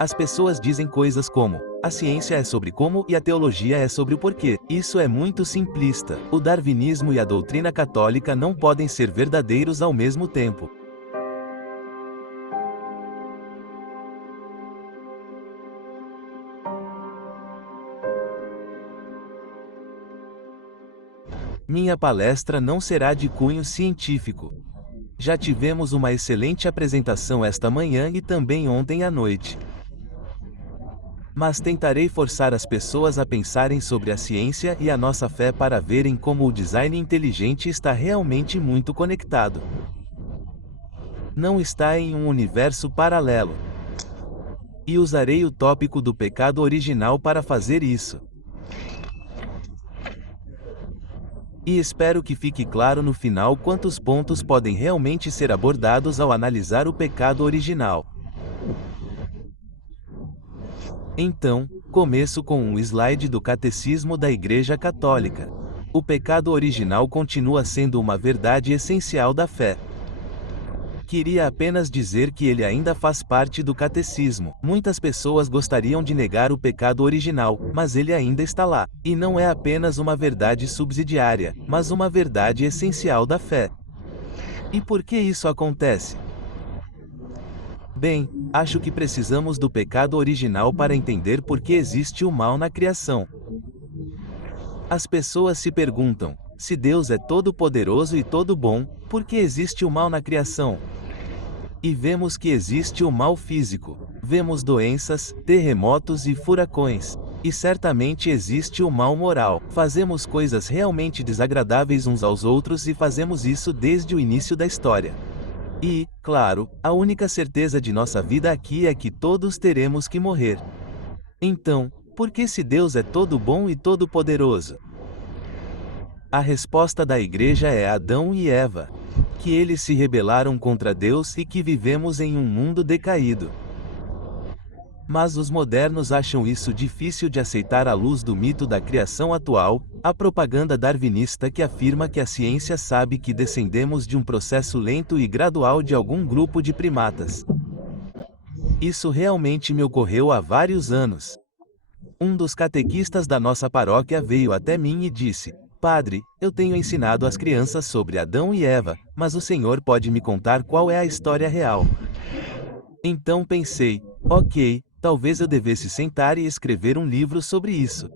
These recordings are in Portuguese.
As pessoas dizem coisas como: a ciência é sobre como e a teologia é sobre o porquê. Isso é muito simplista. O darwinismo e a doutrina católica não podem ser verdadeiros ao mesmo tempo. Minha palestra não será de cunho científico. Já tivemos uma excelente apresentação esta manhã e também ontem à noite. Mas tentarei forçar as pessoas a pensarem sobre a ciência e a nossa fé para verem como o design inteligente está realmente muito conectado. Não está em um universo paralelo. E usarei o tópico do pecado original para fazer isso. E espero que fique claro no final quantos pontos podem realmente ser abordados ao analisar o pecado original. Então, começo com um slide do Catecismo da Igreja Católica. O pecado original continua sendo uma verdade essencial da fé. Queria apenas dizer que ele ainda faz parte do catecismo. Muitas pessoas gostariam de negar o pecado original, mas ele ainda está lá. E não é apenas uma verdade subsidiária, mas uma verdade essencial da fé. E por que isso acontece? Bem, acho que precisamos do pecado original para entender por que existe o mal na criação. As pessoas se perguntam: se Deus é todo-poderoso e todo bom, por que existe o mal na criação? E vemos que existe o mal físico. Vemos doenças, terremotos e furacões. E certamente existe o mal moral. Fazemos coisas realmente desagradáveis uns aos outros e fazemos isso desde o início da história. E, claro, a única certeza de nossa vida aqui é que todos teremos que morrer. Então, por que se Deus é todo bom e todo poderoso? A resposta da igreja é Adão e Eva. Que eles se rebelaram contra Deus e que vivemos em um mundo decaído. Mas os modernos acham isso difícil de aceitar à luz do mito da criação atual, a propaganda darwinista que afirma que a ciência sabe que descendemos de um processo lento e gradual de algum grupo de primatas. Isso realmente me ocorreu há vários anos. Um dos catequistas da nossa paróquia veio até mim e disse: Padre, eu tenho ensinado às crianças sobre Adão e Eva, mas o senhor pode me contar qual é a história real? Então pensei: ok, talvez eu devesse sentar e escrever um livro sobre isso.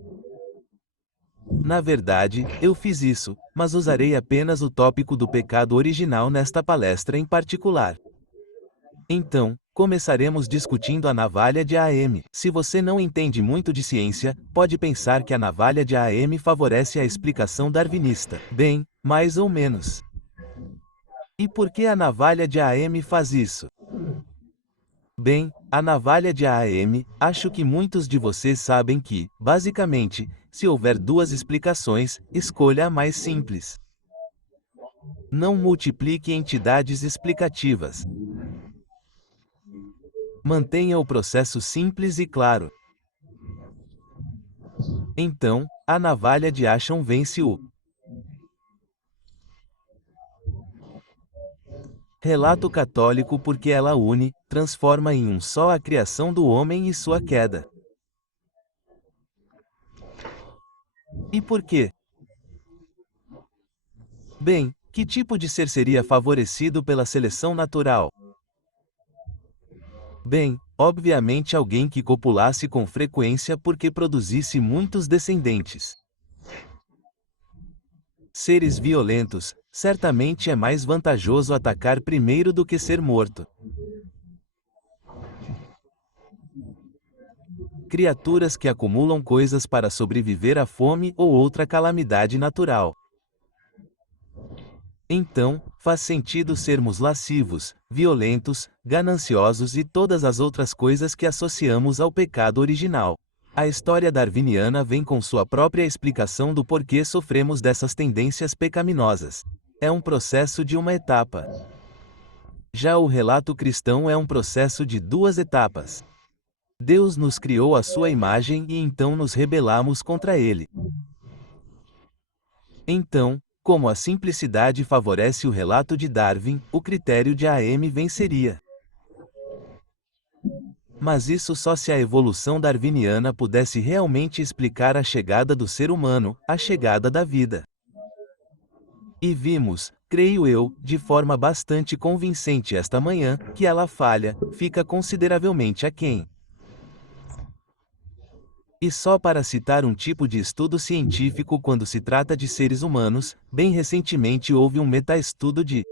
Na verdade, eu fiz isso, mas usarei apenas o tópico do pecado original nesta palestra em particular. Então, começaremos discutindo a navalha de AM. Se você não entende muito de ciência, pode pensar que a navalha de AM favorece a explicação darwinista. Bem, mais ou menos. E por que a navalha de AM faz isso? Bem, a navalha de AM, acho que muitos de vocês sabem que, basicamente, se houver duas explicações, escolha a mais simples. Não multiplique entidades explicativas. Mantenha o processo simples e claro. Então, a navalha de Asham vence o relato católico porque ela une, transforma em um só a criação do homem e sua queda. E por quê? Bem, que tipo de ser seria favorecido pela seleção natural? Bem, obviamente alguém que copulasse com frequência porque produzisse muitos descendentes. Seres violentos, certamente é mais vantajoso atacar primeiro do que ser morto. Criaturas que acumulam coisas para sobreviver à fome ou outra calamidade natural. Então, faz sentido sermos lascivos, violentos, gananciosos e todas as outras coisas que associamos ao pecado original. A história darwiniana vem com sua própria explicação do porquê sofremos dessas tendências pecaminosas. É um processo de uma etapa. Já o relato cristão é um processo de duas etapas. Deus nos criou à sua imagem e então nos rebelamos contra ele. Então, como a simplicidade favorece o relato de Darwin, o critério de AM venceria. Mas isso só se a evolução darwiniana pudesse realmente explicar a chegada do ser humano, a chegada da vida. E vimos, creio eu, de forma bastante convincente esta manhã, que ela falha, fica consideravelmente aquém. E só para citar um tipo de estudo científico quando se trata de seres humanos, bem recentemente houve um meta-estudo de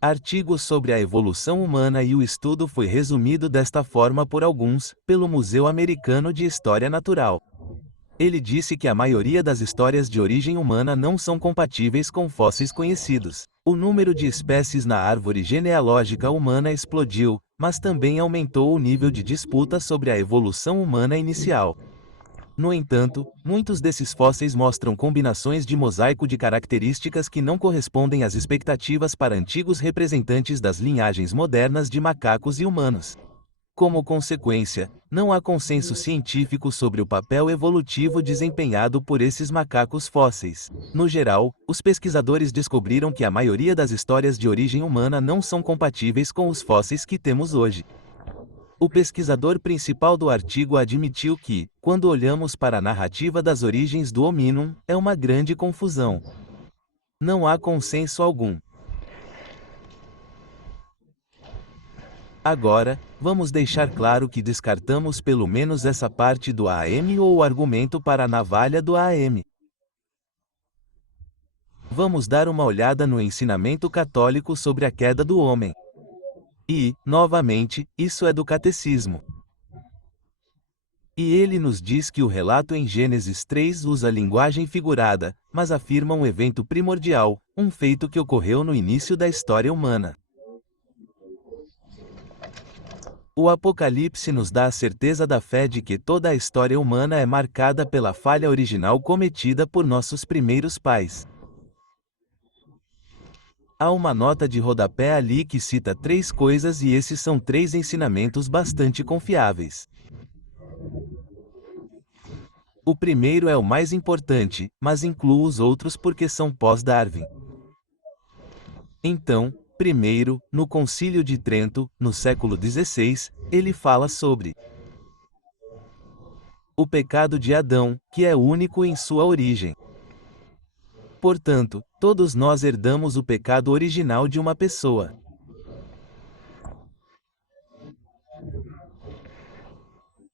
artigos sobre a evolução humana e o estudo foi resumido desta forma por alguns, pelo Museu Americano de História Natural. Ele disse que a maioria das histórias de origem humana não são compatíveis com fósseis conhecidos. O número de espécies na árvore genealógica humana explodiu, mas também aumentou o nível de disputa sobre a evolução humana inicial. No entanto, muitos desses fósseis mostram combinações de mosaico de características que não correspondem às expectativas para antigos representantes das linhagens modernas de macacos e humanos. Como consequência, não há consenso científico sobre o papel evolutivo desempenhado por esses macacos fósseis. No geral, os pesquisadores descobriram que a maioria das histórias de origem humana não são compatíveis com os fósseis que temos hoje. O pesquisador principal do artigo admitiu que, quando olhamos para a narrativa das origens do homínum, é uma grande confusão. Não há consenso algum. Agora, vamos deixar claro que descartamos pelo menos essa parte do AM ou o argumento para a navalha do AM. Vamos dar uma olhada no ensinamento católico sobre a queda do homem. E, novamente, isso é do catecismo. E ele nos diz que o relato em Gênesis 3 usa linguagem figurada, mas afirma um evento primordial, um feito que ocorreu no início da história humana. O Apocalipse nos dá a certeza da fé de que toda a história humana é marcada pela falha original cometida por nossos primeiros pais. Há uma nota de rodapé ali que cita 3 coisas e esses são 3 ensinamentos bastante confiáveis. O primeiro é o mais importante, mas incluo os outros porque são pós-Darwin. Então, primeiro, no Concílio de Trento, no século XVI, ele fala sobre o pecado de Adão, que é único em sua origem. Portanto, todos nós herdamos o pecado original de uma pessoa.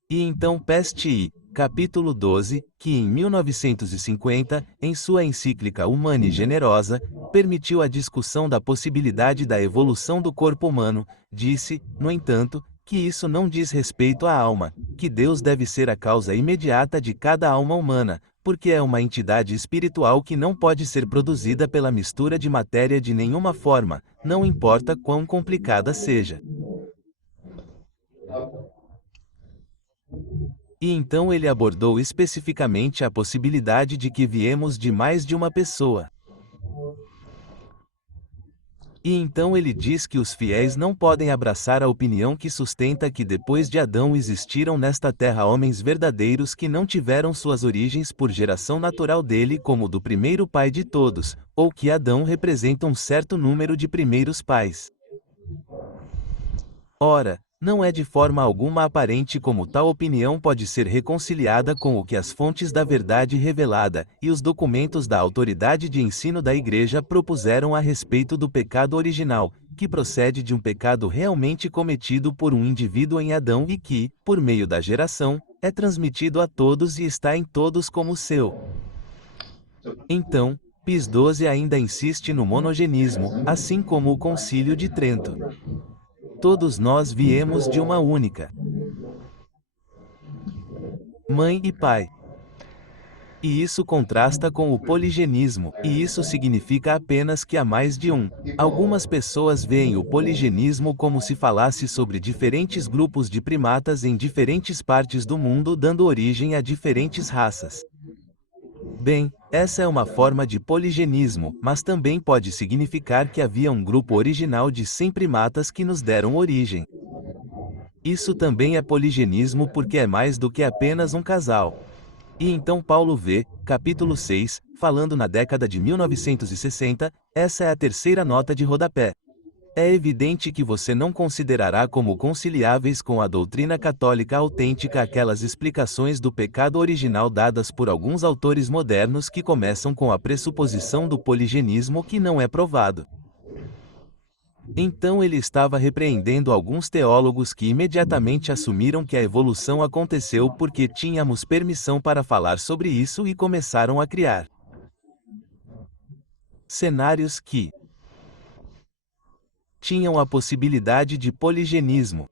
E então Peste capítulo 12, que em 1950, em sua encíclica Humane Generosa, permitiu a discussão da possibilidade da evolução do corpo humano, disse, no entanto, que isso não diz respeito à alma, que Deus deve ser a causa imediata de cada alma humana, porque é uma entidade espiritual que não pode ser produzida pela mistura de matéria de nenhuma forma, não importa quão complicada seja. E então ele abordou especificamente a possibilidade de que viemos de mais de uma pessoa. E então ele diz que os fiéis não podem abraçar a opinião que sustenta que depois de Adão existiram nesta terra homens verdadeiros que não tiveram suas origens por geração natural dele como do primeiro pai de todos, ou que Adão representa um certo número de primeiros pais. Ora, não é de forma alguma aparente como tal opinião pode ser reconciliada com o que as fontes da verdade revelada, e os documentos da autoridade de ensino da Igreja propuseram a respeito do pecado original, que procede de um pecado realmente cometido por um indivíduo em Adão e que, por meio da geração, é transmitido a todos e está em todos como seu. Então, Pio XII ainda insiste no monogenismo, assim como o Concílio de Trento. Todos nós viemos de uma única mãe e pai. E isso contrasta com o poligenismo, e isso significa apenas que há mais de um. Algumas pessoas veem o poligenismo como se falasse sobre diferentes grupos de primatas em diferentes partes do mundo dando origem a diferentes raças. Bem, essa é uma forma de poligenismo, mas também pode significar que havia um grupo original de 100 primatas que nos deram origem. Isso também é poligenismo porque é mais do que apenas um casal. E então Paulo vê, capítulo 6, falando na década de 1960, essa é a terceira nota de rodapé. É evidente que você não considerará como conciliáveis com a doutrina católica autêntica aquelas explicações do pecado original dadas por alguns autores modernos que começam com a pressuposição do poligenismo que não é provado. Então ele estava repreendendo alguns teólogos que imediatamente assumiram que a evolução aconteceu porque tínhamos permissão para falar sobre isso e começaram a criar cenários que tinham a possibilidade de poligenismo.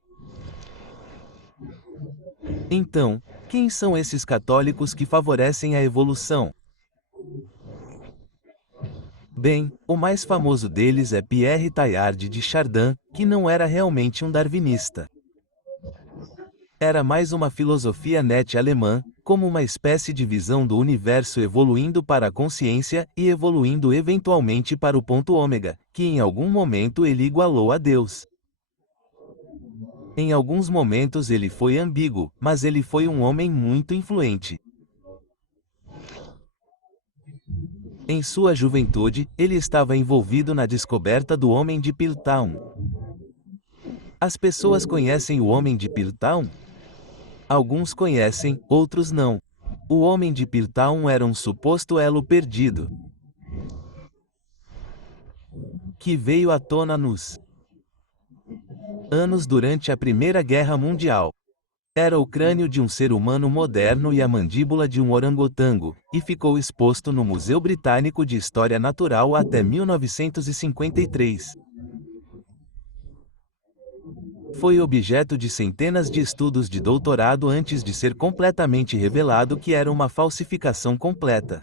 Então, quem são esses católicos que favorecem a evolução? Bem, o mais famoso deles é Pierre Teilhard de Chardin, que não era realmente um darwinista. Era mais uma filosofia Nietzsche alemã, como uma espécie de visão do universo evoluindo para a consciência e evoluindo eventualmente para o ponto ômega, que em algum momento ele igualou a Deus. Em alguns momentos ele foi ambíguo, mas ele foi um homem muito influente. Em sua juventude, ele estava envolvido na descoberta do Homem de Piltdown. As pessoas conhecem o Homem de Piltdown? Alguns conhecem, outros não. O Homem de Piltdown era um suposto elo perdido, que veio à tona nos anos durante a Primeira Guerra Mundial. Era o crânio de um ser humano moderno e a mandíbula de um orangotango, e ficou exposto no Museu Britânico de História Natural até 1953. Foi objeto de centenas de estudos de doutorado antes de ser completamente revelado que era uma falsificação completa.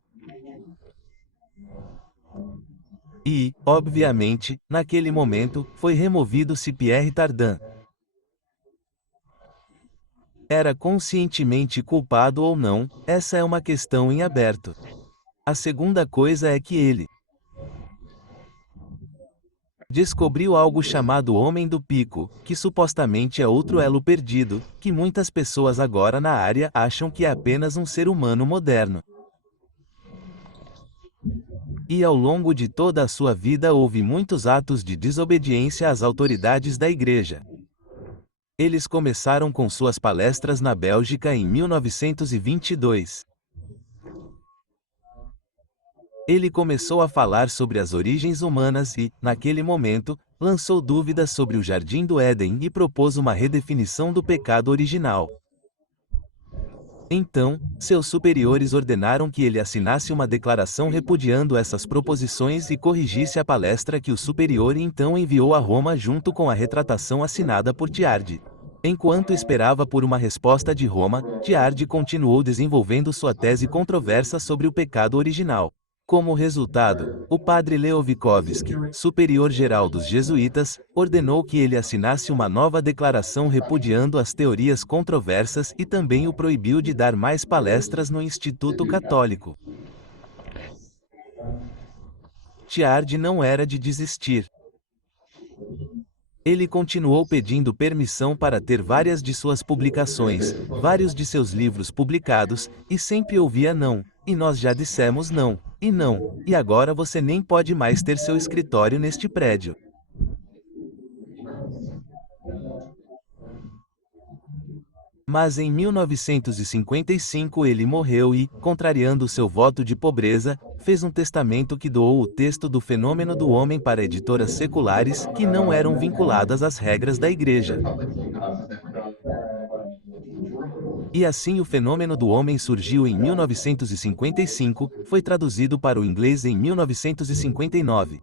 E, obviamente, naquele momento, foi removido-se Pierre Tardin. Era conscientemente culpado ou não, essa é uma questão em aberto. A segunda coisa é que ele descobriu algo chamado Homem do Pico, que supostamente é outro elo perdido, que muitas pessoas agora na área acham que é apenas um ser humano moderno. E ao longo de toda a sua vida houve muitos atos de desobediência às autoridades da Igreja. Eles começaram com suas palestras na Bélgica em 1922. Ele começou a falar sobre as origens humanas e, naquele momento, lançou dúvidas sobre o Jardim do Éden e propôs uma redefinição do pecado original. Então, seus superiores ordenaram que ele assinasse uma declaração repudiando essas proposições e corrigisse a palestra que o superior então enviou a Roma junto com a retratação assinada por Tiardi. Enquanto esperava por uma resposta de Roma, Tiardi continuou desenvolvendo sua tese controversa sobre o pecado original. Como resultado, o padre Leovikovsky, superior-geral dos jesuítas, ordenou que ele assinasse uma nova declaração repudiando as teorias controversas e também o proibiu de dar mais palestras no Instituto Católico. Tiardi não era de desistir. Ele continuou pedindo permissão para ter várias de suas publicações, vários de seus livros publicados, e sempre ouvia não, e nós já dissemos não, e agora você nem pode mais ter seu escritório neste prédio. Mas em 1955 ele morreu e, contrariando seu voto de pobreza, fez um testamento que doou o texto do Fenômeno do Homem para editoras seculares que não eram vinculadas às regras da Igreja. E assim o Fenômeno do Homem surgiu em 1955, foi traduzido para o inglês em 1959.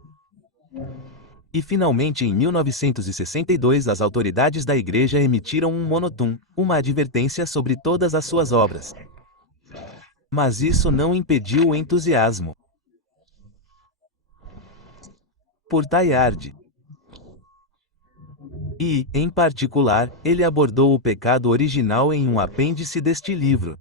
E finalmente em 1962 as autoridades da Igreja emitiram um monotum, uma advertência sobre todas as suas obras. Mas isso não impediu o entusiasmo por Teilhard. E, em particular, ele abordou o pecado original em um apêndice deste livro.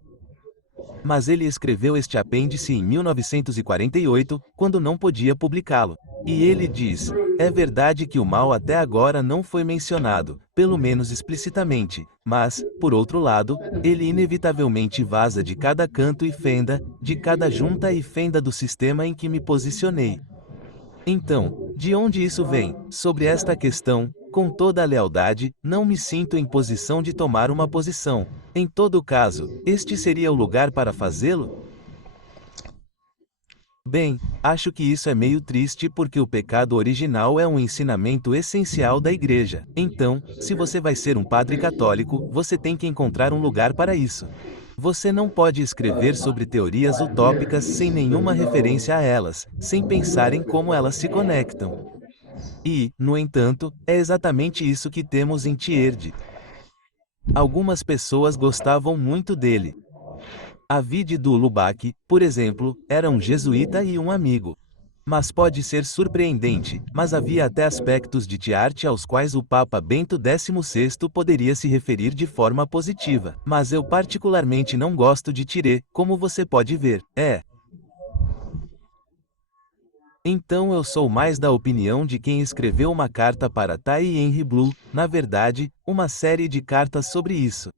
Mas ele escreveu este apêndice em 1948, quando não podia publicá-lo. E ele diz: é verdade que o mal até agora não foi mencionado, pelo menos explicitamente, mas, por outro lado, ele inevitavelmente vaza de cada canto e fenda, de cada junta e fenda do sistema em que me posicionei. Então, de onde isso vem? Sobre esta questão, com toda a lealdade, não me sinto em posição de tomar uma posição. Em todo caso, este seria o lugar para fazê-lo? Bem, acho que isso é meio triste porque o pecado original é um ensinamento essencial da igreja. Então, se você vai ser um padre católico, você tem que encontrar um lugar para isso. Você não pode escrever sobre teorias utópicas sem nenhuma referência a elas, sem pensar em como elas se conectam. E, no entanto, é exatamente isso que temos em Tierd. Algumas pessoas gostavam muito dele. A vide do Lubac, por exemplo, era um jesuíta e um amigo. Mas pode ser surpreendente, mas havia até aspectos de Tiarte aos quais o Papa Bento XVI poderia se referir de forma positiva. Mas eu particularmente não gosto de Tiré, como você pode ver. Então eu sou mais da opinião de quem escreveu uma carta para Thai Henry Blue, na verdade, uma série de cartas sobre isso.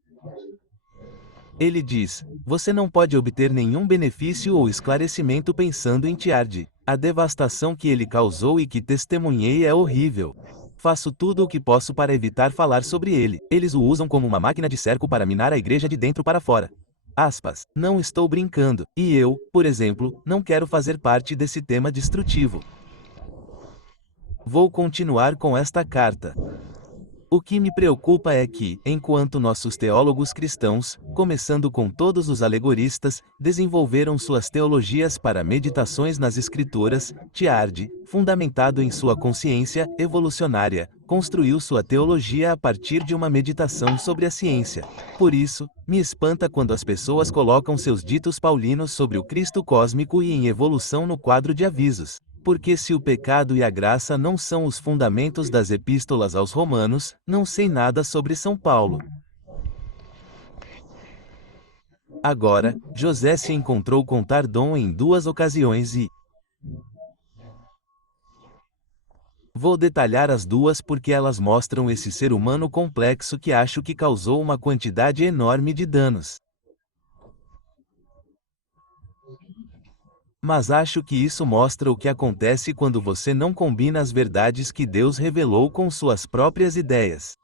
Ele diz: você não pode obter nenhum benefício ou esclarecimento pensando em Tiardi. A devastação que ele causou e que testemunhei é horrível. Faço tudo o que posso para evitar falar sobre ele. Eles o usam como uma máquina de cerco para minar a igreja de dentro para fora. Aspas. Não estou brincando. E eu, por exemplo, não quero fazer parte desse tema destrutivo. Vou continuar com esta carta. O que me preocupa é que, enquanto nossos teólogos cristãos, começando com todos os alegoristas, desenvolveram suas teologias para meditações nas Escrituras, Tiardi, fundamentado em sua consciência evolucionária, construiu sua teologia a partir de uma meditação sobre a ciência. Por isso, me espanta quando as pessoas colocam seus ditos paulinos sobre o Cristo cósmico e em evolução no quadro de avisos. Porque se o pecado e a graça não são os fundamentos das epístolas aos Romanos, não sei nada sobre São Paulo. Agora, José se encontrou com Tardon em 2 ocasiões e... Vou detalhar as duas porque elas mostram esse ser humano complexo que acho que causou uma quantidade enorme de danos. Mas acho que isso mostra o que acontece quando você não combina as verdades que Deus revelou com suas próprias ideias.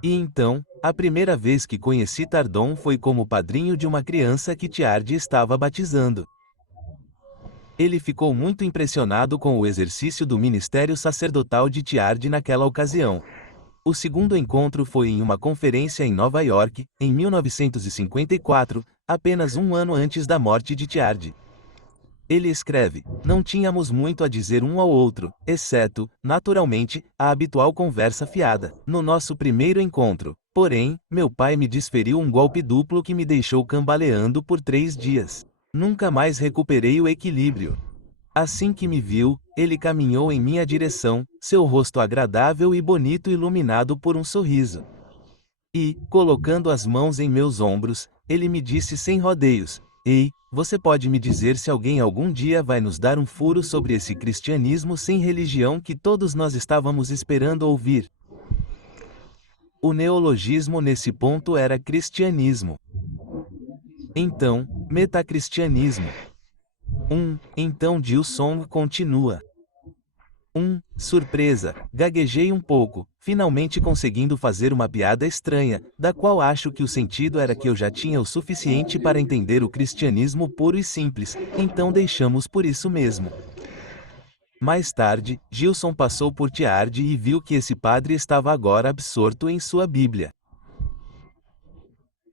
E então, a primeira vez que conheci Tardon foi como padrinho de uma criança que Tiardi estava batizando. Ele ficou muito impressionado com o exercício do ministério sacerdotal de Tiardi naquela ocasião. O segundo encontro foi em uma conferência em Nova York, em 1954, apenas um ano antes da morte de Tiardi. Ele escreve: não tínhamos muito a dizer um ao outro, exceto, naturalmente, a habitual conversa fiada. No nosso primeiro encontro, porém, meu pai me desferiu um golpe duplo que me deixou cambaleando por 3 dias. Nunca mais recuperei o equilíbrio. Assim que me viu, ele caminhou em minha direção, seu rosto agradável e bonito iluminado por um sorriso. E, colocando as mãos em meus ombros, ele me disse sem rodeios: ei, você pode me dizer se alguém algum dia vai nos dar um furo sobre esse cristianismo sem religião que todos nós estávamos esperando ouvir? O neologismo nesse ponto era cristianismo. Então, metacristianismo. Então Dilson continua. Surpresa, gaguejei um pouco, finalmente conseguindo fazer uma piada estranha, da qual acho que o sentido era que eu já tinha o suficiente para entender o cristianismo puro e simples, então deixamos por isso mesmo. Mais tarde, Gilson passou por Tiardi e viu que esse padre estava agora absorto em sua Bíblia.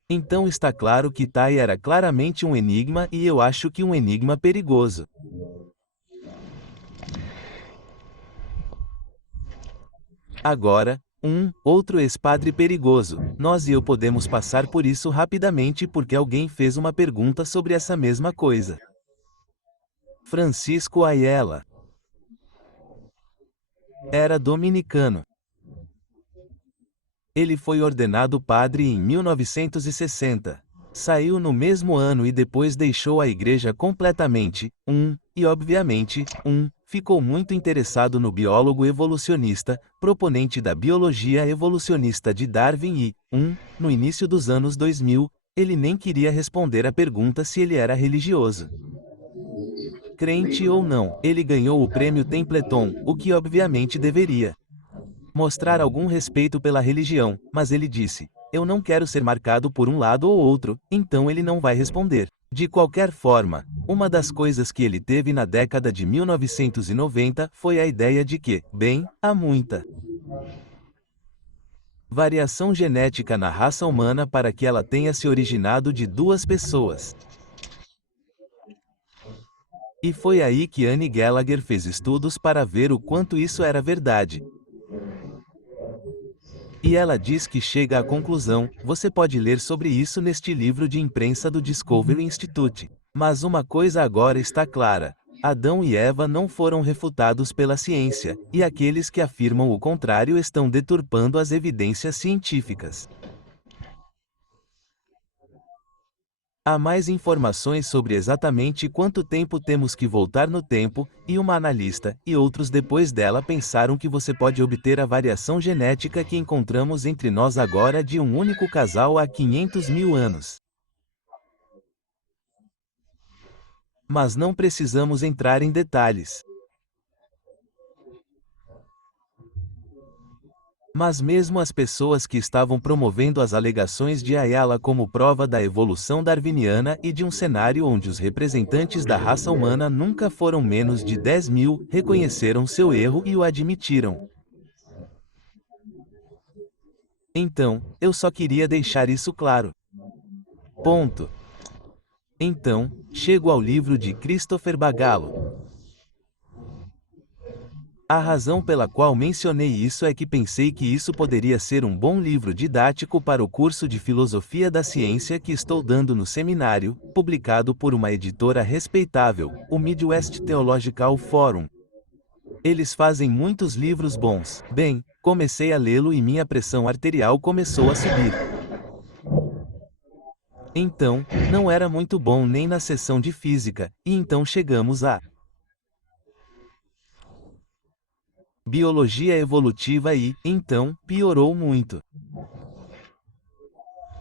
Então está claro que Tai era claramente um enigma e eu acho que um enigma perigoso. Agora, outro ex-padre perigoso. Nós e eu podemos passar por isso rapidamente porque alguém fez uma pergunta sobre essa mesma coisa. Francisco Ayala. Era dominicano. Ele foi ordenado padre em 1960. Saiu no mesmo ano e depois deixou a igreja completamente. E obviamente, ficou muito interessado no biólogo evolucionista, proponente da biologia evolucionista de Darwin e, no início dos anos 2000, Ele nem queria responder a pergunta se ele era religioso. Crente ou não, ele ganhou o prêmio Templeton, o que obviamente deveria mostrar algum respeito pela religião, mas ele disse: eu não quero ser marcado por um lado ou outro, então ele não vai responder. De qualquer forma, uma das coisas que ele teve na década de 1990 foi a ideia de que, bem, há muita variação genética na raça humana para que ela tenha se originado de duas pessoas. E foi aí que Annie Gallagher fez estudos para ver o quanto isso era verdade. E ela diz que chega à conclusão, você pode ler sobre isso neste livro de imprensa do Discovery Institute. Mas uma coisa agora está clara: Adão e Eva não foram refutados pela ciência, e aqueles que afirmam o contrário estão deturpando as evidências científicas. Há mais informações sobre exatamente quanto tempo temos que voltar no tempo, e uma analista, e outros depois dela pensaram que você pode obter a variação genética que encontramos entre nós agora de um único casal há 500 mil anos. Mas não precisamos entrar em detalhes. Mas mesmo as pessoas que estavam promovendo as alegações de Ayala como prova da evolução darwiniana e de um cenário onde os representantes da raça humana nunca foram menos de 10 mil, reconheceram seu erro e o admitiram. Então, eu só queria deixar isso claro. Ponto. Então, chego ao livro de Christopher Bagalo. A razão pela qual mencionei isso é que pensei que isso poderia ser um bom livro didático para o curso de Filosofia da Ciência que estou dando no seminário, publicado por uma editora respeitável, o Midwest Theological Forum. Eles fazem muitos livros bons. Bem, comecei a lê-lo e minha pressão arterial começou a subir. Então, não era muito bom nem na sessão de física, e então chegamos a biologia evolutiva e, então, piorou muito.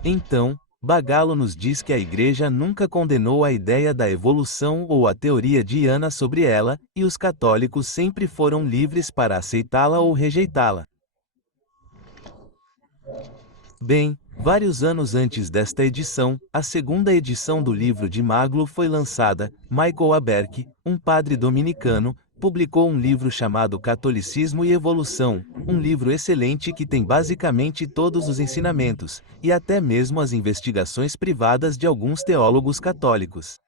Então, Bagalo nos diz que a Igreja nunca condenou a ideia da evolução ou a teoria de Iana sobre ela, e os católicos sempre foram livres para aceitá-la ou rejeitá-la. Bem, vários anos antes desta edição, a segunda edição do livro de Maglo foi lançada. Michael Aberck, um padre dominicano, publicou um livro chamado Catolicismo e Evolução, um livro excelente que tem basicamente todos os ensinamentos, e até mesmo as investigações privadas de alguns teólogos católicos.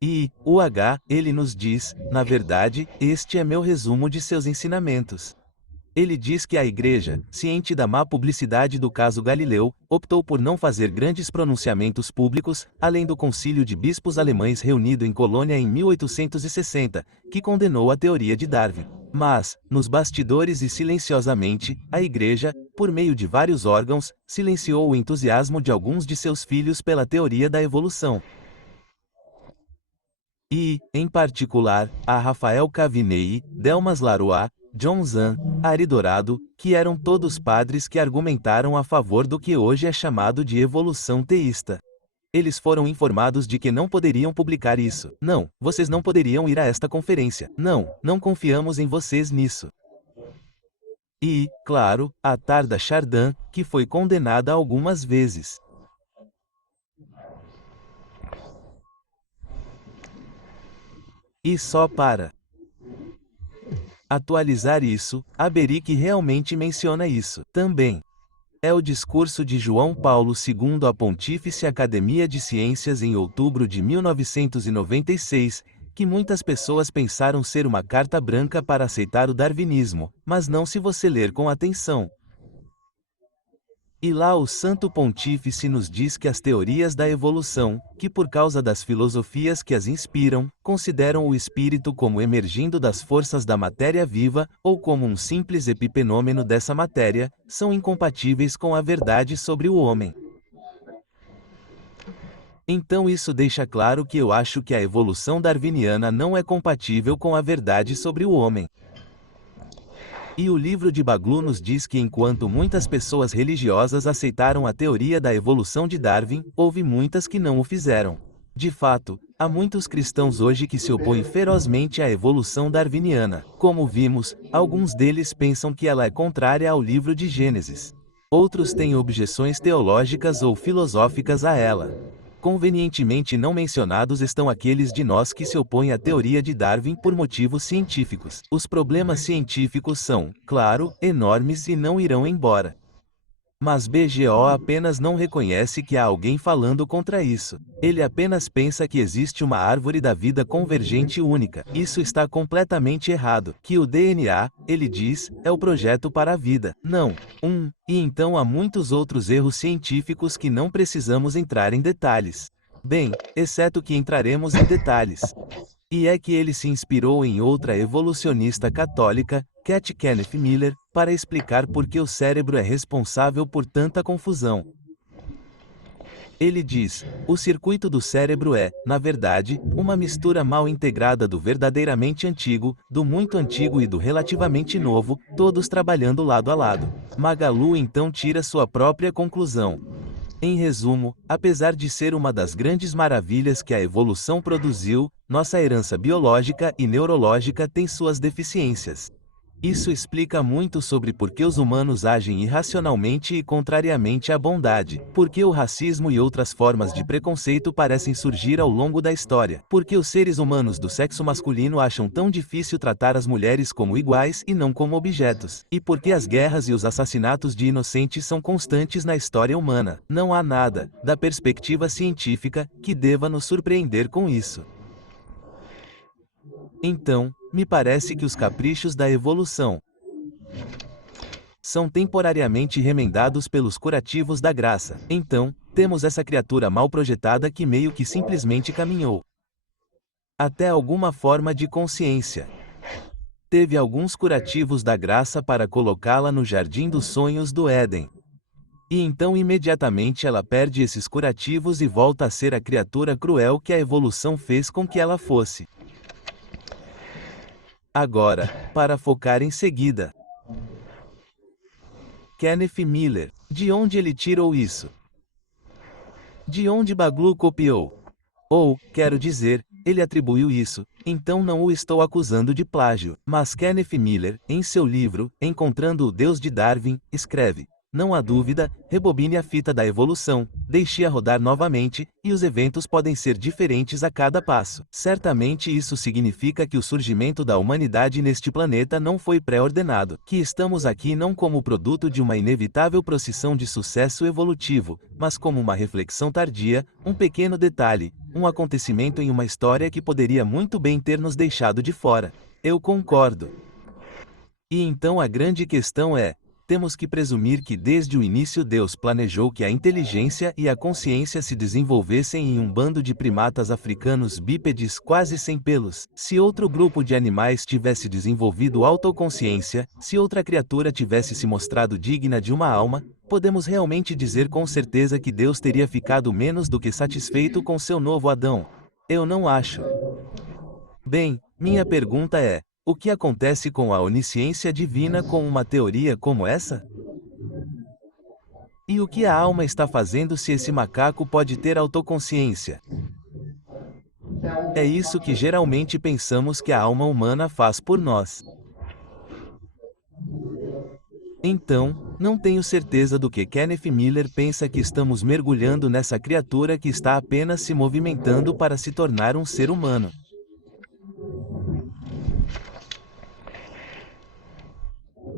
E, ele nos diz, na verdade, este é meu resumo de seus ensinamentos. Ele diz que a Igreja, ciente da má publicidade do caso Galileu, optou por não fazer grandes pronunciamentos públicos, além do concílio de bispos alemães reunido em Colônia em 1860, que condenou a teoria de Darwin. Mas, nos bastidores e silenciosamente, a Igreja, por meio de vários órgãos, silenciou o entusiasmo de alguns de seus filhos pela teoria da evolução. E, em particular, a Rafael Cavinei, Delmas Laroa, John Zahn, Ari Dourado, que eram todos padres que argumentaram a favor do que hoje é chamado de evolução teísta. Eles foram informados de que não poderiam publicar isso. Não, vocês não poderiam ir a esta conferência. Não, não confiamos em vocês nisso. E, claro, a Tarda Chardin, que foi condenada algumas vezes. E só para atualizar isso, Abericke realmente menciona isso. Também é o discurso de João Paulo II à Pontífice Academia de Ciências em outubro de 1996, que muitas pessoas pensaram ser uma carta branca para aceitar o darwinismo, mas não se você ler com atenção. E lá o Santo Pontífice nos diz que as teorias da evolução, que por causa das filosofias que as inspiram, consideram o espírito como emergindo das forças da matéria viva, ou como um simples epifenômeno dessa matéria, são incompatíveis com a verdade sobre o homem. Então isso deixa claro que eu acho que a evolução darwiniana não é compatível com a verdade sobre o homem. E o livro de Baglu nos diz que enquanto muitas pessoas religiosas aceitaram a teoria da evolução de Darwin, houve muitas que não o fizeram. De fato, há muitos cristãos hoje que se opõem ferozmente à evolução darwiniana. Como vimos, alguns deles pensam que ela é contrária ao livro de Gênesis. Outros têm objeções teológicas ou filosóficas a ela. Convenientemente não mencionados estão aqueles de nós que se opõem à teoria de Darwin por motivos científicos. Os problemas científicos são, claro, enormes e não irão embora. Mas BGO apenas não reconhece que há alguém falando contra isso. Ele apenas pensa que existe uma árvore da vida convergente única. Isso está completamente errado. Que o DNA, ele diz, é o projeto para a vida. Não. E então há muitos outros erros científicos que não precisamos entrar em detalhes. Bem, exceto que entraremos em detalhes. E é que ele se inspirou em outra evolucionista católica, Cat Kenneth Miller, para explicar por que o cérebro é responsável por tanta confusão. Ele diz: o circuito do cérebro é, na verdade, uma mistura mal integrada do verdadeiramente antigo, do muito antigo e do relativamente novo, todos trabalhando lado a lado. Magalu então tira sua própria conclusão. Em resumo, apesar de ser uma das grandes maravilhas que a evolução produziu, nossa herança biológica e neurológica tem suas deficiências. Isso explica muito sobre por que os humanos agem irracionalmente e contrariamente à bondade, por que o racismo e outras formas de preconceito parecem surgir ao longo da história, por que os seres humanos do sexo masculino acham tão difícil tratar as mulheres como iguais e não como objetos, e por que as guerras e os assassinatos de inocentes são constantes na história humana. Não há nada, da perspectiva científica, que deva nos surpreender com isso. Então, me parece que os caprichos da evolução são temporariamente remendados pelos curativos da graça. Então, temos essa criatura mal projetada que meio que simplesmente caminhou até alguma forma de consciência. Teve alguns curativos da graça para colocá-la no jardim dos sonhos do Éden. E então imediatamente ela perde esses curativos e volta a ser a criatura cruel que a evolução fez com que ela fosse. Agora, para focar em seguida. Kenneth Miller. De onde ele tirou isso? De onde Baglu copiou? Ou, quero dizer, ele atribuiu isso, então não o estou acusando de plágio. Mas Kenneth Miller, em seu livro, Encontrando o Deus de Darwin, escreve: não há dúvida, rebobine a fita da evolução, deixe-a rodar novamente, e os eventos podem ser diferentes a cada passo. Certamente isso significa que o surgimento da humanidade neste planeta não foi pré-ordenado, que estamos aqui não como produto de uma inevitável procissão de sucesso evolutivo, mas como uma reflexão tardia, um pequeno detalhe, um acontecimento em uma história que poderia muito bem ter nos deixado de fora. Eu concordo. E então a grande questão é: temos que presumir que desde o início Deus planejou que a inteligência e a consciência se desenvolvessem em um bando de primatas africanos bípedes quase sem pelos. Se outro grupo de animais tivesse desenvolvido autoconsciência, se outra criatura tivesse se mostrado digna de uma alma, podemos realmente dizer com certeza que Deus teria ficado menos do que satisfeito com seu novo Adão? Eu não acho. Bem, minha pergunta é: o que acontece com a onisciência divina com uma teoria como essa? E o que a alma está fazendo se esse macaco pode ter autoconsciência? É isso que geralmente pensamos que a alma humana faz por nós. Então, não tenho certeza do que Kenneth Miller pensa que estamos mergulhando nessa criatura que está apenas se movimentando para se tornar um ser humano.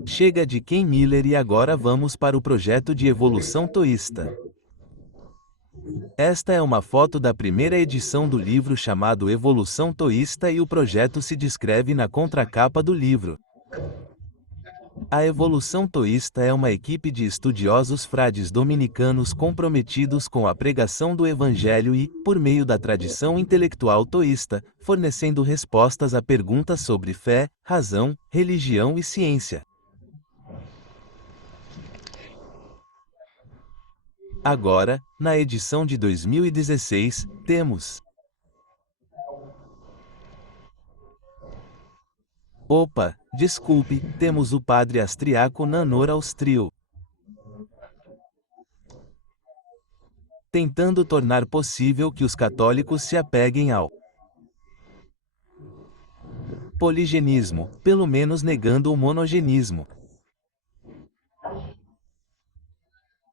Chega de Ken Miller e agora vamos para o projeto de evolução toísta. Esta é uma foto da primeira edição do livro chamado Evolução Toísta e o projeto se descreve na contracapa do livro. A evolução toísta é uma equipe de estudiosos frades dominicanos comprometidos com a pregação do Evangelho e, por meio da tradição intelectual toísta, fornecendo respostas a perguntas sobre fé, razão, religião e ciência. Agora, na edição de 2016, temos Opa, desculpe, temos o padre austríaco Nanor Austrio, tentando tornar possível que os católicos se apeguem ao poligenismo, pelo menos negando o monogenismo.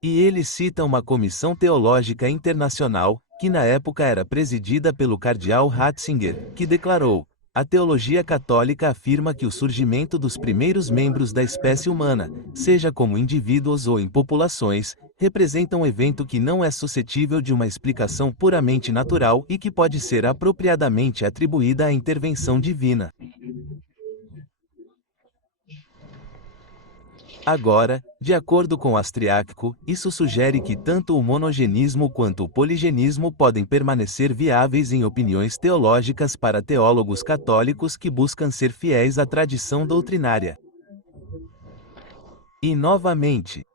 E ele cita uma comissão teológica internacional, que na época era presidida pelo cardeal Ratzinger, que declarou: a teologia católica afirma que o surgimento dos primeiros membros da espécie humana, seja como indivíduos ou em populações, representa um evento que não é suscetível de uma explicação puramente natural e que pode ser apropriadamente atribuída à intervenção divina. Agora, de acordo com Astriaco, isso sugere que tanto o monogenismo quanto o poligenismo podem permanecer viáveis em opiniões teológicas para teólogos católicos que buscam ser fiéis à tradição doutrinária. E novamente,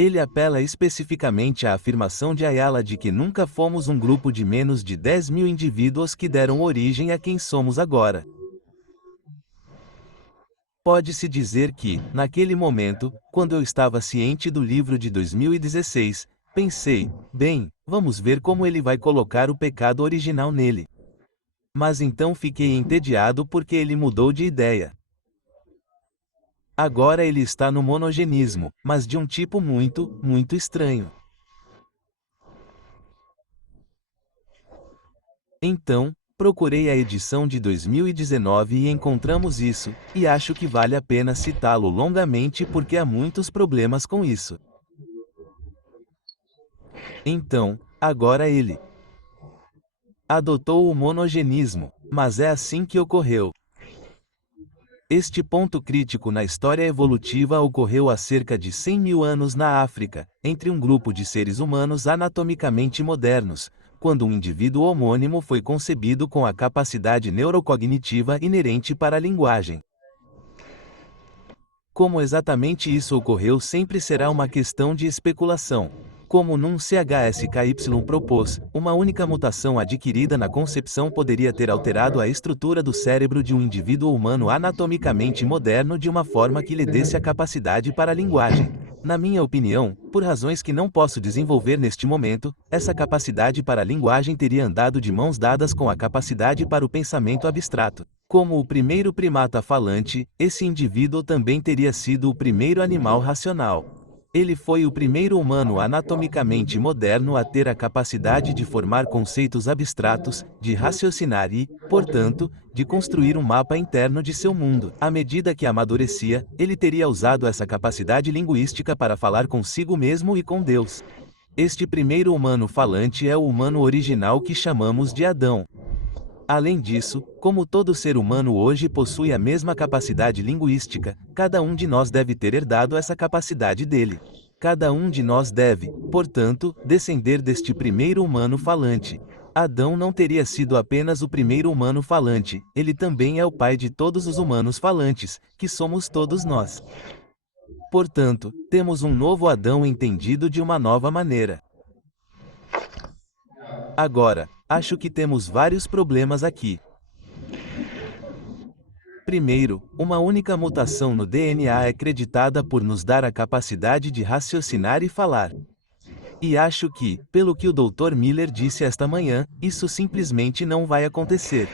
ele apela especificamente à afirmação de Ayala de que nunca fomos um grupo de menos de 10.000 indivíduos que deram origem a quem somos agora. Pode-se dizer que, naquele momento, quando eu estava ciente do livro de 2016, pensei, bem, vamos ver como ele vai colocar o pecado original nele. Mas então fiquei entediado porque ele mudou de ideia. Agora ele está no monogenismo, mas de um tipo muito estranho. Então, procurei a edição de 2019 e encontramos isso, e acho que vale a pena citá-lo longamente porque há muitos problemas com isso. Então, agora ele adotou o monogenismo, mas é assim que ocorreu. Este ponto crítico na história evolutiva ocorreu há cerca de 100.000 anos na África, entre um grupo de seres humanos anatomicamente modernos, quando um indivíduo homônimo foi concebido com a capacidade neurocognitiva inerente para a linguagem. Como exatamente isso ocorreu sempre será uma questão de especulação. Como num CHSKY propôs, uma única mutação adquirida na concepção poderia ter alterado a estrutura do cérebro de um indivíduo humano anatomicamente moderno de uma forma que lhe desse a capacidade para a linguagem. Na minha opinião, por razões que não posso desenvolver neste momento, essa capacidade para a linguagem teria andado de mãos dadas com a capacidade para o pensamento abstrato. Como o primeiro primata falante, esse indivíduo também teria sido o primeiro animal racional. Ele foi o primeiro humano anatomicamente moderno a ter a capacidade de formar conceitos abstratos, de raciocinar e, portanto, de construir um mapa interno de seu mundo. À medida que amadurecia, ele teria usado essa capacidade linguística para falar consigo mesmo e com Deus. Este primeiro humano falante é o humano original que chamamos de Adão. Além disso, como todo ser humano hoje possui a mesma capacidade linguística, cada um de nós deve ter herdado essa capacidade dele. Cada um de nós deve, portanto, descender deste primeiro humano falante. Adão não teria sido apenas o primeiro humano falante, ele também é o pai de todos os humanos falantes, que somos todos nós. Portanto, temos um novo Adão entendido de uma nova maneira. Agora, acho que temos vários problemas aqui. Primeiro, uma única mutação no DNA é acreditada por nos dar a capacidade de raciocinar e falar. E acho que, pelo que o Dr. Miller disse esta manhã, isso simplesmente não vai acontecer.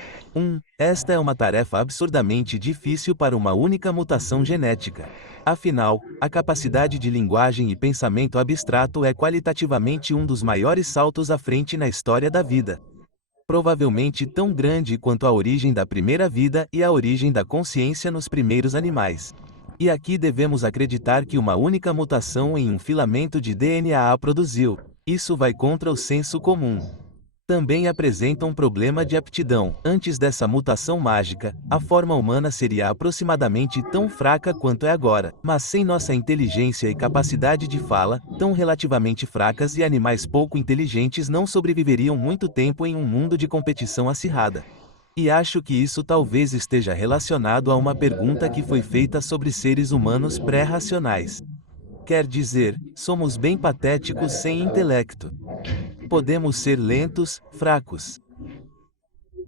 Esta é uma tarefa absurdamente difícil para uma única mutação genética. Afinal, a capacidade de linguagem e pensamento abstrato é qualitativamente um dos maiores saltos à frente na história da vida. Provavelmente tão grande quanto a origem da primeira vida e a origem da consciência nos primeiros animais. E aqui devemos acreditar que uma única mutação em um filamento de DNA a produziu. Isso vai contra o senso comum. Também apresenta um problema de aptidão. Antes dessa mutação mágica, a forma humana seria aproximadamente tão fraca quanto é agora. Mas sem nossa inteligência e capacidade de fala, tão relativamente fracas e animais pouco inteligentes não sobreviveriam muito tempo em um mundo de competição acirrada. E acho que isso talvez esteja relacionado a uma pergunta que foi feita sobre seres humanos pré-racionais. Quer dizer, somos bem patéticos sem intelecto. Podemos ser lentos, fracos.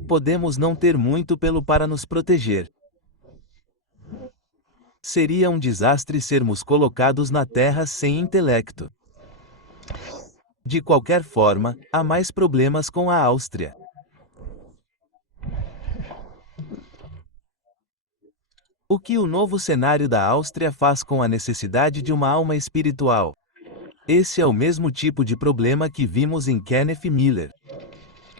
Podemos não ter muito pelo para nos proteger. Seria um desastre sermos colocados na Terra sem intelecto. De qualquer forma, há mais problemas com a Áustria. O que o novo cenário da Áustria faz com a necessidade de uma alma espiritual? Esse é o mesmo tipo de problema que vimos em Kenneth Miller.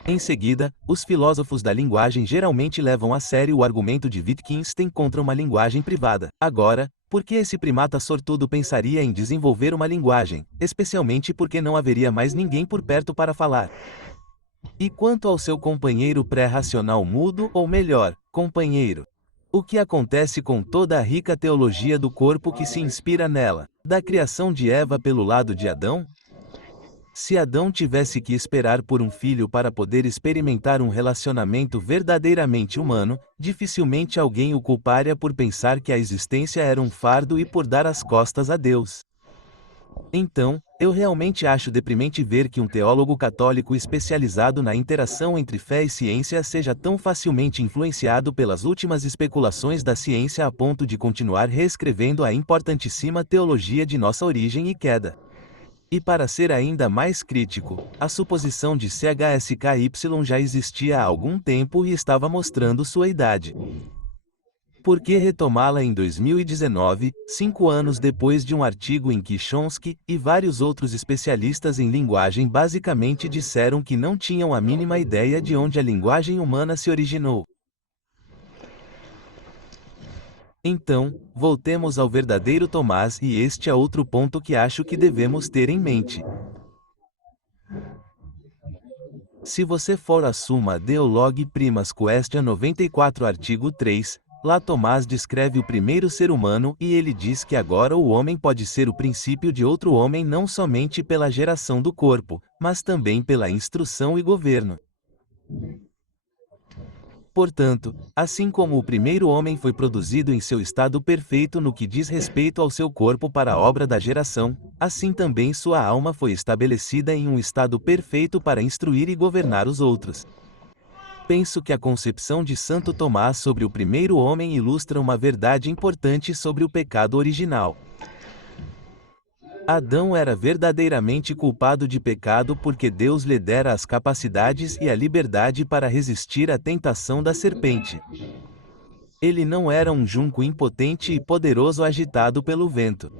Em seguida, os filósofos da linguagem geralmente levam a sério o argumento de Wittgenstein contra uma linguagem privada. Agora, por que esse primata sortudo pensaria em desenvolver uma linguagem, especialmente porque não haveria mais ninguém por perto para falar? E quanto ao seu companheiro pré-racional mudo, ou melhor, companheiro? O que acontece com toda a rica teologia do corpo que se inspira nela, da criação de Eva pelo lado de Adão? Se Adão tivesse que esperar por um filho para poder experimentar um relacionamento verdadeiramente humano, dificilmente alguém o culparia por pensar que a existência era um fardo e por dar as costas a Deus. Então, eu realmente acho deprimente ver que um teólogo católico especializado na interação entre fé e ciência seja tão facilmente influenciado pelas últimas especulações da ciência a ponto de continuar reescrevendo a importantíssima teologia de nossa origem e queda. E para ser ainda mais crítico, a suposição de CHSKY já existia há algum tempo e estava mostrando sua idade. Por que retomá-la em 2019, 5 anos depois de um artigo em que Chomsky e vários outros especialistas em linguagem basicamente disseram que não tinham a mínima ideia de onde a linguagem humana se originou? Então, voltemos ao verdadeiro Tomás e este é outro ponto que acho que devemos ter em mente. Se você for a Summa Theologiae Primas Question 94 artigo 3, lá Tomás descreve o primeiro ser humano e ele diz que agora o homem pode ser o princípio de outro homem não somente pela geração do corpo, mas também pela instrução e governo. Portanto, assim como o primeiro homem foi produzido em seu estado perfeito no que diz respeito ao seu corpo para a obra da geração, assim também sua alma foi estabelecida em um estado perfeito para instruir e governar os outros. Penso que a concepção de Santo Tomás sobre o primeiro homem ilustra uma verdade importante sobre o pecado original. Adão era verdadeiramente culpado de pecado porque Deus lhe dera as capacidades e a liberdade para resistir à tentação da serpente. Ele não era um junco impotente e poderoso agitado pelo vento.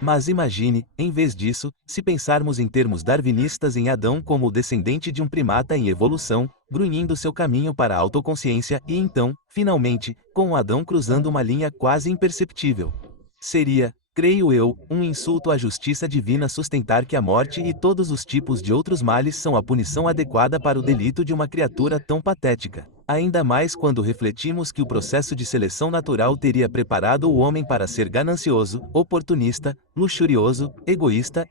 Mas imagine, em vez disso, se pensarmos em termos darwinistas em Adão como o descendente de um primata em evolução, grunhindo seu caminho para a autoconsciência e então, finalmente, com Adão cruzando uma linha quase imperceptível. Seria, creio eu, um insulto à justiça divina sustentar que a morte e todos os tipos de outros males são a punição adequada para o delito de uma criatura tão patética. Ainda mais quando refletimos que o processo de seleção natural teria preparado o homem para ser ganancioso, oportunista, luxurioso, egoísta,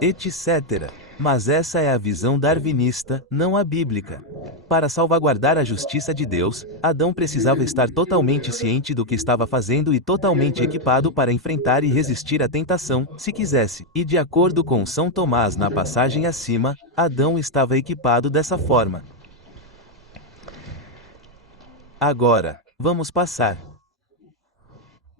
etc. Mas essa é a visão darwinista, não a bíblica. Para salvaguardar a justiça de Deus, Adão precisava estar totalmente ciente do que estava fazendo e totalmente equipado para enfrentar e resistir à tentação, se quisesse. E de acordo com São Tomás na passagem acima, Adão estava equipado dessa forma. Agora, vamos passar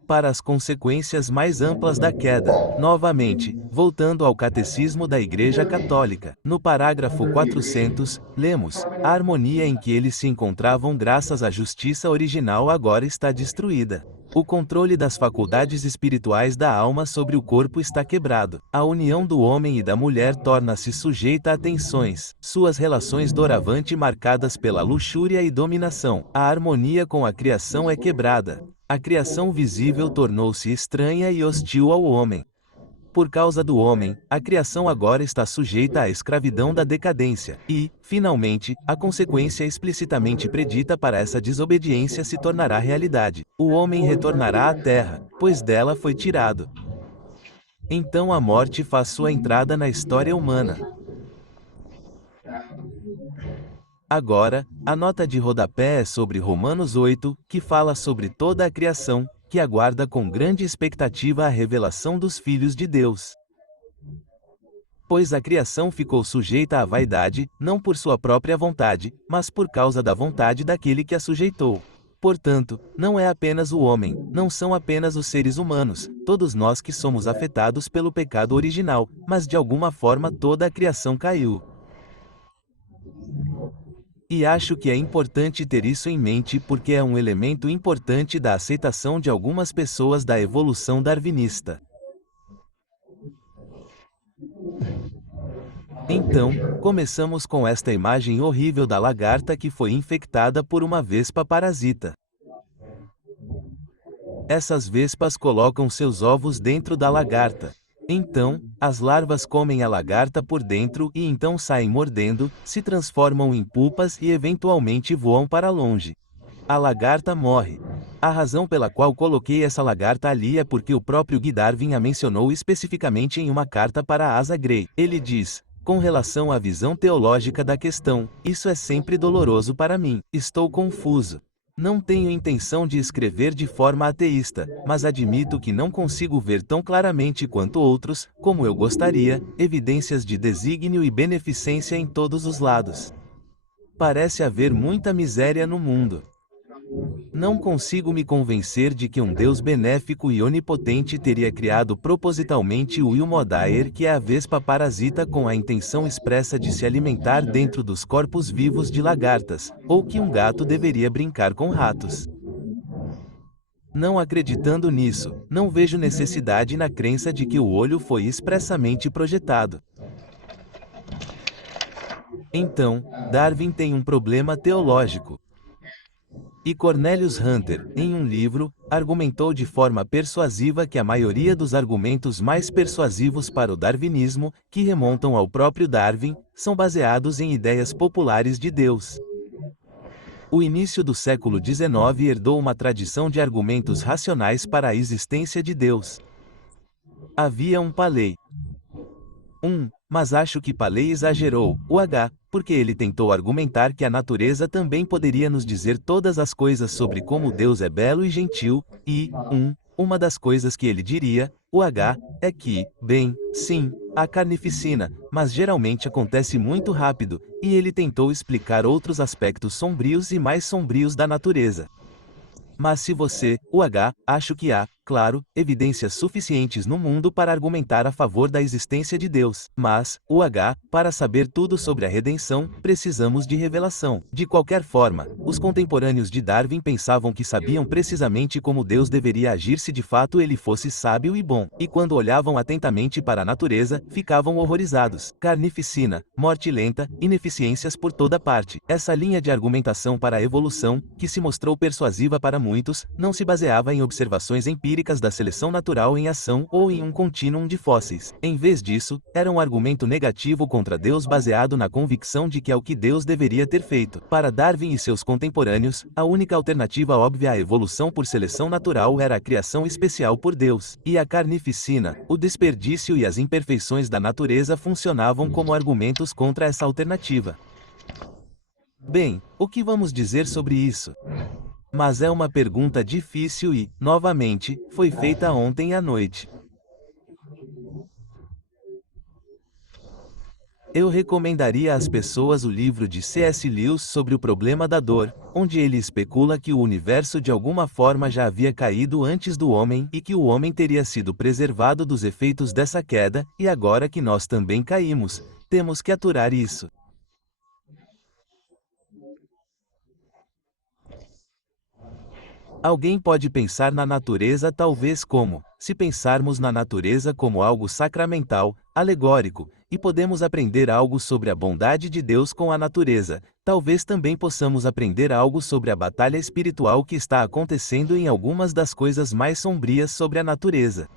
para as consequências mais amplas da queda. Novamente, voltando ao Catecismo da Igreja Católica, no parágrafo 400, lemos: a harmonia em que eles se encontravam graças à justiça original agora está destruída. O controle das faculdades espirituais da alma sobre o corpo está quebrado. A união do homem e da mulher torna-se sujeita a tensões. Suas relações doravante marcadas pela luxúria e dominação. A harmonia com a criação é quebrada. A criação visível tornou-se estranha e hostil ao homem. Por causa do homem, a criação agora está sujeita à escravidão da decadência, e, finalmente, a consequência explicitamente predita para essa desobediência se tornará realidade. O homem retornará à terra, pois dela foi tirado. Então a morte faz sua entrada na história humana. Agora, a nota de rodapé é sobre Romanos 8, que fala sobre toda a criação, que aguarda com grande expectativa a revelação dos filhos de Deus. Pois a criação ficou sujeita à vaidade, não por sua própria vontade, mas por causa da vontade daquele que a sujeitou. Portanto, não é apenas o homem, não são apenas os seres humanos, todos nós que somos afetados pelo pecado original, mas de alguma forma toda a criação caiu. E acho que é importante ter isso em mente porque é um elemento importante da aceitação de algumas pessoas da evolução darwinista. Então, começamos com esta imagem horrível da lagarta que foi infectada por uma vespa parasita. Essas vespas colocam seus ovos dentro da lagarta. Então, as larvas comem a lagarta por dentro e então saem mordendo, se transformam em pupas e eventualmente voam para longe. A lagarta morre. A razão pela qual coloquei essa lagarta ali é porque o próprio Guy Darwin a mencionou especificamente em uma carta para Asa Gray. Ele diz: com relação à visão teológica da questão, isso é sempre doloroso para mim. Estou confuso. Não tenho intenção de escrever de forma ateísta, mas admito que não consigo ver tão claramente quanto outros, como eu gostaria, evidências de desígnio e beneficência em todos os lados. Parece haver muita miséria no mundo. Não consigo me convencer de que um Deus benéfico e onipotente teria criado propositalmente o Wilmodaer, que é a vespa parasita, com a intenção expressa de se alimentar dentro dos corpos vivos de lagartas, ou que um gato deveria brincar com ratos. Não acreditando nisso, não vejo necessidade na crença de que o olho foi expressamente projetado. Então, Darwin tem um problema teológico. E Cornelius Hunter, em um livro, argumentou de forma persuasiva que a maioria dos argumentos mais persuasivos para o darwinismo, que remontam ao próprio Darwin, são baseados em ideias populares de Deus. O início do século XIX herdou uma tradição de argumentos racionais para a existência de Deus. Havia um Paley. Mas acho que Paley exagerou, porque ele tentou argumentar que a natureza também poderia nos dizer todas as coisas sobre como Deus é belo e gentil, e, uma das coisas que ele diria, é que, sim, há carnificina, mas geralmente acontece muito rápido, e ele tentou explicar outros aspectos sombrios e mais sombrios da natureza. Mas se você, acho que há, claro, evidências suficientes no mundo para argumentar a favor da existência de Deus. Mas, para saber tudo sobre a redenção, precisamos de revelação. De qualquer forma, os contemporâneos de Darwin pensavam que sabiam precisamente como Deus deveria agir se de fato ele fosse sábio e bom. E quando olhavam atentamente para a natureza, ficavam horrorizados. Carnificina, morte lenta, ineficiências por toda parte. Essa linha de argumentação para a evolução, que se mostrou persuasiva para muitos, não se baseava em observações empíricas da seleção natural em ação ou em um contínuo de fósseis. Em vez disso, era um argumento negativo contra Deus baseado na convicção de que é o que Deus deveria ter feito. Para Darwin e seus contemporâneos, a única alternativa óbvia à evolução por seleção natural era a criação especial por Deus. E a carnificina, o desperdício e as imperfeições da natureza funcionavam como argumentos contra essa alternativa. Bem, o que vamos dizer sobre isso? Mas é uma pergunta difícil e, novamente, foi feita ontem à noite. Eu recomendaria às pessoas o livro de C.S. Lewis sobre o problema da dor, onde ele especula que o universo de alguma forma já havia caído antes do homem e que o homem teria sido preservado dos efeitos dessa queda, e agora que nós também caímos, temos que aturar isso. Alguém pode pensar na natureza talvez como, se pensarmos na natureza como algo sacramental, alegórico, e podemos aprender algo sobre a bondade de Deus com a natureza, talvez também possamos aprender algo sobre a batalha espiritual que está acontecendo em algumas das coisas mais sombrias sobre a natureza.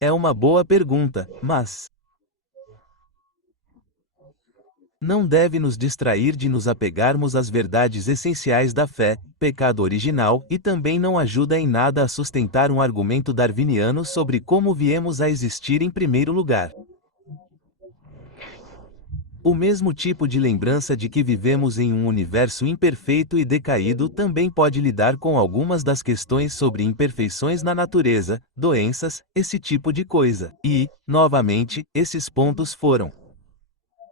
É uma boa pergunta, mas não deve nos distrair de nos apegarmos às verdades essenciais da fé, pecado original, e também não ajuda em nada a sustentar um argumento darwiniano sobre como viemos a existir em primeiro lugar. O mesmo tipo de lembrança de que vivemos em um universo imperfeito e decaído também pode lidar com algumas das questões sobre imperfeições na natureza, doenças, esse tipo de coisa. E, novamente, esses pontos foram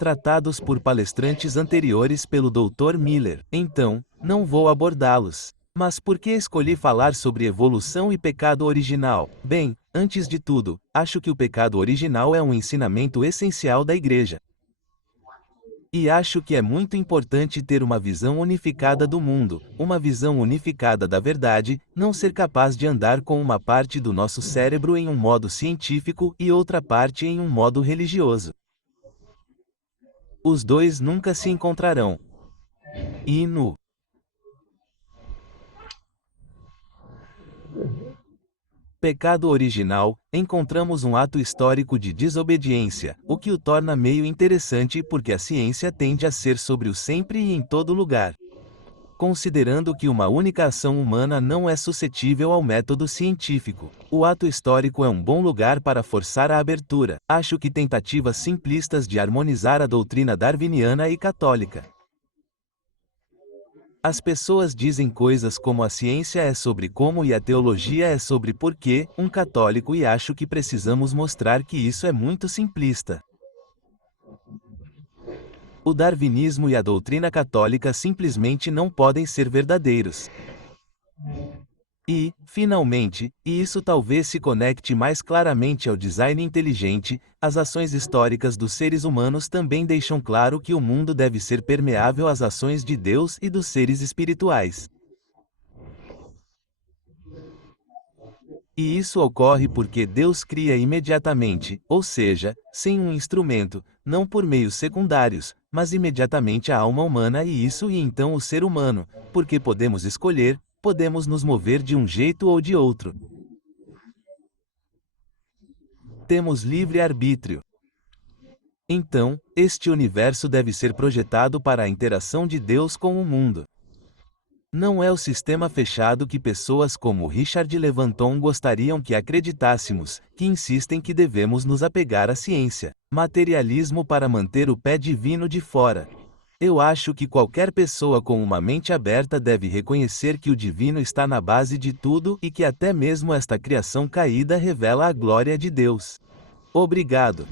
tratados por palestrantes anteriores pelo Dr. Miller. Então, não vou abordá-los. Mas por que escolhi falar sobre evolução e pecado original? Bem, antes de tudo, acho que o pecado original é um ensinamento essencial da Igreja. E acho que é muito importante ter uma visão unificada do mundo, uma visão unificada da verdade, não ser capaz de andar com uma parte do nosso cérebro em um modo científico e outra parte em um modo religioso. Os dois nunca se encontrarão. E no pecado original, encontramos um ato histórico de desobediência, o que o torna meio interessante porque a ciência tende a ser sobre o sempre e em todo lugar. Considerando que uma única ação humana não é suscetível ao método científico, o ato histórico é um bom lugar para forçar a abertura. Acho que tentativas simplistas de harmonizar a doutrina darwiniana e católica. As pessoas dizem coisas como a ciência é sobre como e a teologia é sobre porquê, um católico, e acho que precisamos mostrar que isso é muito simplista. O darwinismo e a doutrina católica simplesmente não podem ser verdadeiros. E, finalmente, e isso talvez se conecte mais claramente ao design inteligente, as ações históricas dos seres humanos também deixam claro que o mundo deve ser permeável às ações de Deus e dos seres espirituais. E isso ocorre porque Deus cria imediatamente, ou seja, sem um instrumento, não por meios secundários, mas imediatamente a alma humana e então o ser humano, porque podemos escolher, podemos nos mover de um jeito ou de outro. Temos livre-arbítrio. Então, este universo deve ser projetado para a interação de Deus com o mundo. Não é o sistema fechado que pessoas como Richard Levanton gostariam que acreditássemos, que insistem que devemos nos apegar à ciência. Materialismo para manter o pé divino de fora. Eu acho que qualquer pessoa com uma mente aberta deve reconhecer que o divino está na base de tudo e que até mesmo esta criação caída revela a glória de Deus. Obrigado.